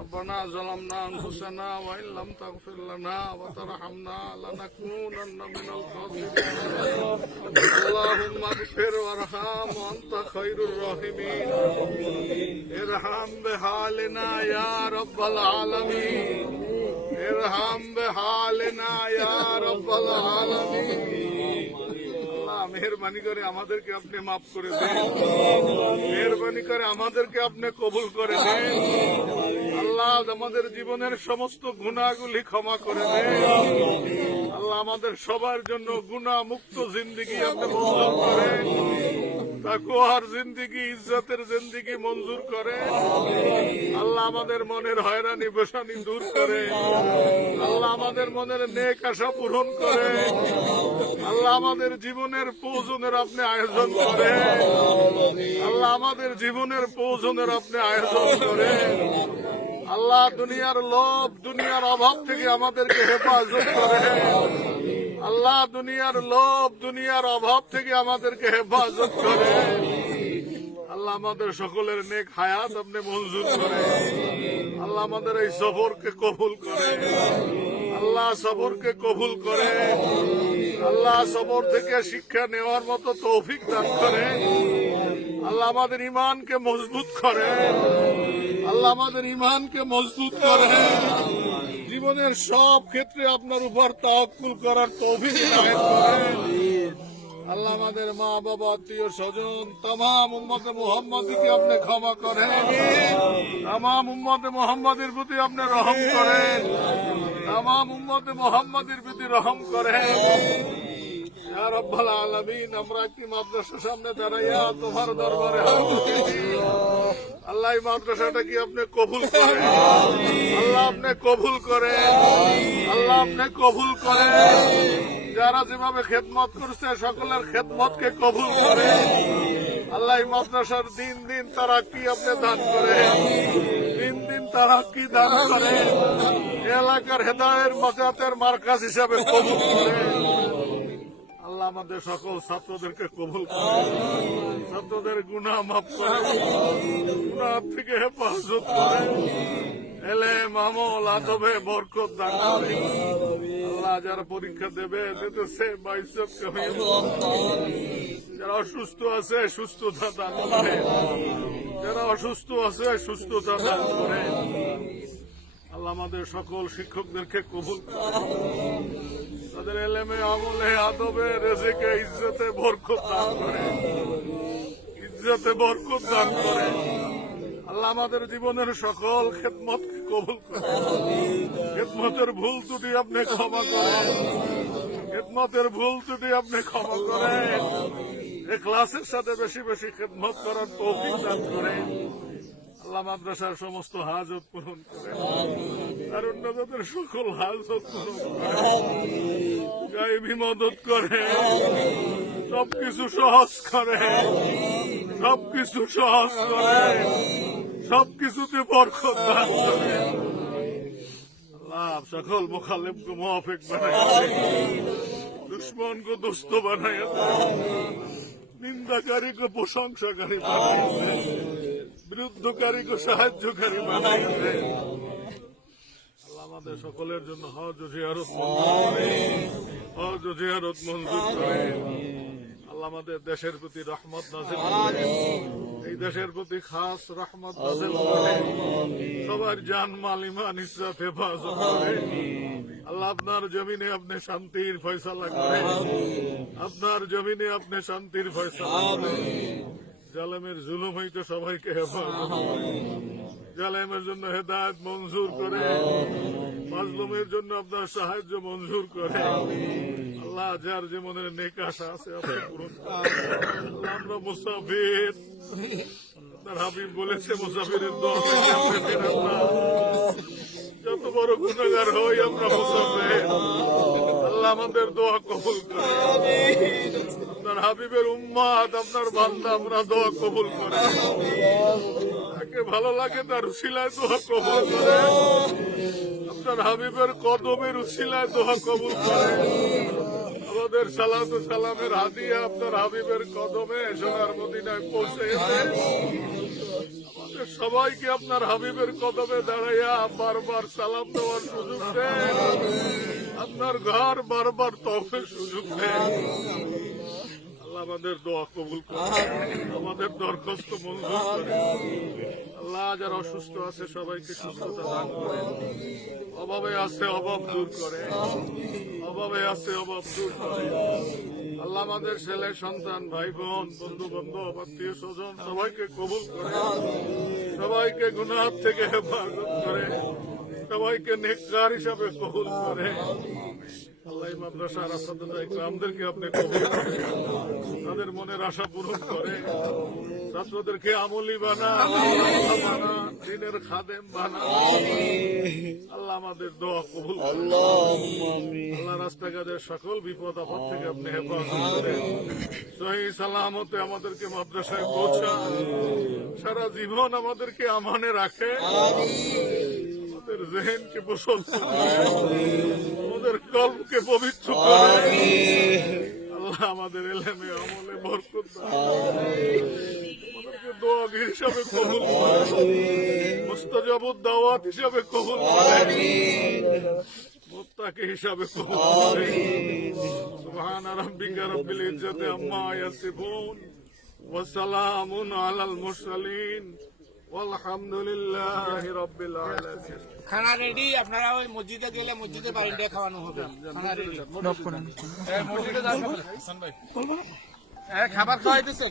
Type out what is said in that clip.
ربنا ظلمنا أنفسنا وإن لم تغفر لنا وترحمنا لنكونن من الخاسرين اللهم اغفر وارحم وأنت خير الراحمين ارحم بحالنا يا رب العالمين ارحم بحالنا يا رب العالمين মেহরবানি করে আমাদেরকে আপনি মাফ করে দেন, মেহরবানি করে আমাদেরকে আপনি কবুল করে দেন। আল্লাহ আমাদের জীবনের সমস্ত গুনাহগুলি ক্ষমা করে দেন। আল্লাহ আমাদের সবার জন্য গুনাহ মুক্ত জিন্দেগি আপনি মঞ্জুর করেন, তাকওয়ার জিন্দেগি, ইজ্জতের জিন্দেগি মঞ্জুর করে। আল্লাহ আমাদের মনের হয়রানি বেশানি দূর করে। আল্লাহ আমাদের মনের নেক আশা পূরণ করে। আল্লাহ আমাদের জীবনের প্রয়োজনের আপনি আয়োজন করে। আল্লাহ আমাদের জীবনের প্রয়োজনের আপনি আয়োজন করে। আল্লাহ দুনিয়ার লোভ, দুনিয়ার অভাব থেকে আমাদেরকে হেফাজত করে। আল্লাহ দুনিয়ার লোভ, দুনিয়ার অভাব থেকে আমাদেরকে হেফাজত করে। আল্লাহ আমাদের সকলের নেক হায়াত আপনি মঞ্জুর করে। আল্লাহ আমাদের এই সফরকে কবুল করে। আল্লাহ সফরকে কবুল করে। আল্লাহ সফর থেকে শিক্ষা নেওয়ার মতো তৌফিক দান করে। আল্লাহ আমাদের ইমানকে মজবুত করে। আল্লাহ আমাদের ইমানকে মজবুত করে। জীবনের সব ক্ষেত্রে আপনার উপর তাওয়াক্কুল করার তৌফিক দান করেন। আল্লাহ আমাদের মা বাবা, আত্মীয় স্বজন, তামাম উম্মতে মুহাম্মাদীকে আপনি ক্ষমা করেন। তামাম উম্মতে মুহাম্মাদীর প্রতি আপনি রহম করেন। তামাম উম্মতে মুহাম্মাদীর প্রতি রহম করেন। ইয়া রাব্বাল আলামিন, আমরা একটি মাদ্রাসার সামনে দাঁড়াইয়া তোমার দরবারে হাত তুলেছি। আল্লাহ এই মাদ্রাসাটা কি আপনি কবুল করেন। আল্লাহ আপনি কবুল করেন। আল্লাহ আপনি কবুল করেন। যারা যেভাবে খেদমত করছে সকলের খেদমতকে কবুল করে। আল্লাহ এই মাদ্রাসার দিন দিন তারাক্কি আপনি দান করে। দিন দিন তারাক্কি দান করে। এলাকার হেদায়ের মাজাতের মার্কাজ হিসাবে কবুল করে। আল্লাহ আমাদের সকল ছাত্রদেরকে কবুল করে। ছাত্রদের গুনাহ মাফ করে। গুনাহ থেকে হেফাজত করে। এলেম, আমল, আদবে বরকত দান করে। আল্লাহ যারা পরীক্ষা দেবে, দিতেছে বা ইজ্জত কমে, যারা অসুস্থ আছে সুস্থতা দান করে। যারা অসুস্থ আছে সুস্থতা দান করে। আল্লাহ আমাদের সকল শিক্ষকদেরকে কবুল করে। তাদের এলেমে, আমলে, আদবে, রেজেকে, ইজ্জতে বরকত দান করে। ইজ্জতে বরকত দান করে। আল্লাহ আমাদের জীবনের সকল খেদমতকে কবুল করে। খেদমতের ভুল ত্রুটি আপনি ক্ষমা করেন। খেদমতের ভুল ত্রুটি আপনি ক্ষমা করেন। ইখলাসের সাথে বেশি বেশি খেদমত করার তৌফিক দান করেন। আল্লাহ মাদ্রাসার সমস্ত হাজত পূরণ করে। আর অন্যদের সকল হাজত পূরণ করে। গায়েবী মদত করে। সবকিছু সহজ করে। সবকিছু সহজ করে। সবকিছুতে বরকত দান করে। আল্লাহ সকল মুখালিফকে মুওয়াফিক বানায়, দুশ্মন को दोस्त বানায়, নিন্দাকারী को প্রশংসাকারী বানায়, বিরুদ্ধকারী को সাহায্যকারী বানায়। আল্লাহ আমাদের সকলের জন্য হজ ও জিয়ারত মঞ্জুর করে। হজ ও জিয়ারত মঞ্জুর করে। আল্লাহ আমাদের দেশের প্রতি রহমত নাযিল করে। এই দেশের প্রতি খাস রহমত নাযিল করে। সবার জান, মাল, ইমান, ইজ্জত হেফাজত করে। আল্লাহ আপনার জমিনে আপনি শান্তির ফয়সালা করেন। আপনার জমিনে আপনি শান্তির ফয়সালা করেন। জালেমের জুলুম হইতে সবাইকে হেফাজত করে। জালেমের জন্য হেদায়েত মঞ্জুর করে। মাজলুমের জন্য আপনার সাহায্য মঞ্জুর করে। আল্লাহ যার যে মনের নেক আশা আছে আপনি পূরণ করেন। আল্লাহ আমরা মুসাফির, আপনার হাবিব বলেছে মুসাফিরের দোয়া পেলে আপনি ফেরেন না। যত বড় গুনাহগার হই আমরা মুসাফির। আল্লাহ আমাদের দোয়া কবুল করে। আপনার হাবিবের উম্মত, আপনার বান্দা, আমরা দোয়া কবুল করে। যাকে ভালো লাগে তার উসিলায় দোয়া কবুল করে। আপনার হাবিবের কদমের উসিলায় দোয়া কবুল করে। আমাদের সালাত ও সালামের হাদিয়া আপনার হাবিবের কদমে সোনার মদিনায় পৌঁছে গেছে। আমাদের সবাইকে আপনার হাবিবের কদমে দাঁড়াইয়া বারবার সালাম দেওয়ার সুযোগ দেন, আপনার ঘর বারবার তফের সুযোগ দেন। আল্লাহ আমাদের দোয়া কবুল করে, আমাদের দরখাস্ত মঞ্জুর করে। আল্লাহ যারা অসুস্থ আছে সবাইকে সুস্থতা দান করে, অভাবে আছে অভাব দূর করে, অভাবে আছে অভাব দূর করে। আল্লাহ আমাদের ছেলে সন্তান ভাই বোন বন্ধু বান্ধব আত্মীয় স্বজন সবাইকে কবুল করে, সবাইকে গুনাহ থেকে হেফাজত করে, সবাইকে নেককার হিসাবে কবুল করে। আল্লাহ এই মাদ্রাসার আসাদুল্লাহ ইকরামদেরকে আপনি কবুল করে, তাদের মনের আশা পূরণ করে, ছাত্রদেরকে আমলি বানান, দিনের খাদেম বানান। আল্লাহ আমাদের দোয়া কবুল করে। আল্লাহ রাস্তাঘাটের সকল বিপদ আপদ থেকে আপনি হেফাজত করেন, সহি সালামতে আমাদেরকে মাদ্রাসায় পৌঁছান, সারা জীবন আমাদেরকে আমানে রাখে, আমাদের জেহেনকে বসন্ত করে, আমাদের কলবকে পবিত্র করে। আল্লাহ আমাদের এলেমে আমলে বরকত দান, আমাদেরকে দোয়াগীর হিসাবে কবুল করে, মুস্তাজাবুদ দাওয়াত হিসাবে কবুল করে, মুত্তাকি হিসাবে কবুল করে। সুবহানা রাব্বিকা রাব্বিল ইজ্জাতি আম্মা ইয়াসিফুন ওয়া সালামুন আলাল মুরসালিন আলহামদুলিল্লাহি রাব্বিল আলামিন। খানা রেডি, আপনারা ওই মসজিদে গেলে মসজিদে বাড়িতে খাওয়ানো হবে। খানা রেডি, মসজিদে যান হাসান ভাই, খাবার খাওয়াইতেছে।